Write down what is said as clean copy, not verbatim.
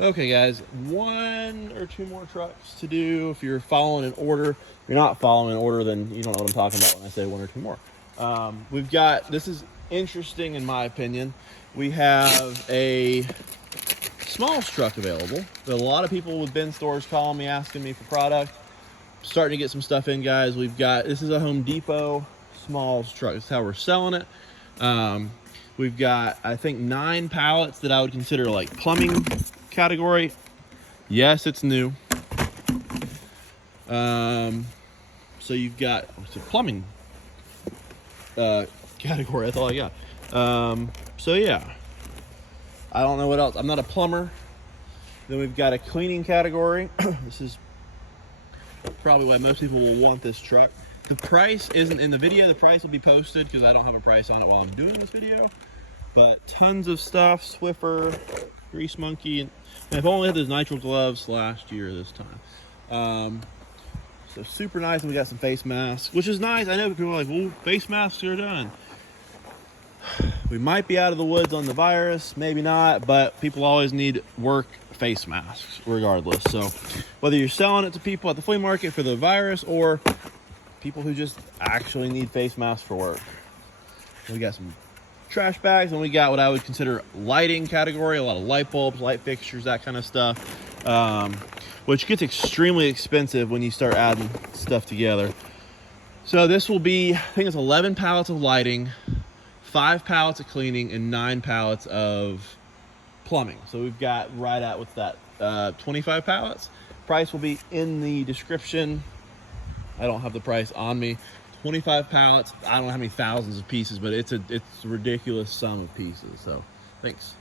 Okay, guys, 1 or 2 more trucks to do. If you're following an order, if you're not following an order, then you don't know what I'm talking about when I say 1 or 2 more. We've got, this is interesting in my opinion. We have a smalls truck available. A lot of people with bin stores calling me, asking me for product. Starting to get some stuff in, guys. We've got, this is a Home Depot smalls truck. This is how we're selling it. We've got, I think, 9 pallets that I would consider like plumbing category. Yes, it's new. So you've got, it's a plumbing category. That's all I got. So yeah, I don't know what else. I'm not a plumber. Then we've got a cleaning category. This is probably why most people will want this truck. The price isn't in the video. The price will be posted because I don't have a price on it while I'm doing this video. But tons of stuff. Swiffer, Grease Monkey, and I've only had those nitrile gloves last year this time. So super nice. And we got some face masks, which is nice. I know people are like, well, face masks are done. We might be out of the woods on the virus, maybe not, but people always need work face masks regardless. So whether you're selling it to people at the flea market for the virus or people who just actually need face masks for work. We got some trash bags, and we got what I would consider lighting category, a lot of light bulbs, light fixtures, that kind of stuff, which gets extremely expensive when you start adding stuff together. So this will be, I think it's 11 pallets of lighting, 5 pallets of cleaning, and 9 pallets of plumbing. So we've got right at, what's that, 25 pallets. Price will be in the description. I don't have the price on me. 25 pallets. I don't know how many thousands of pieces, but it's a ridiculous sum of pieces. So thanks.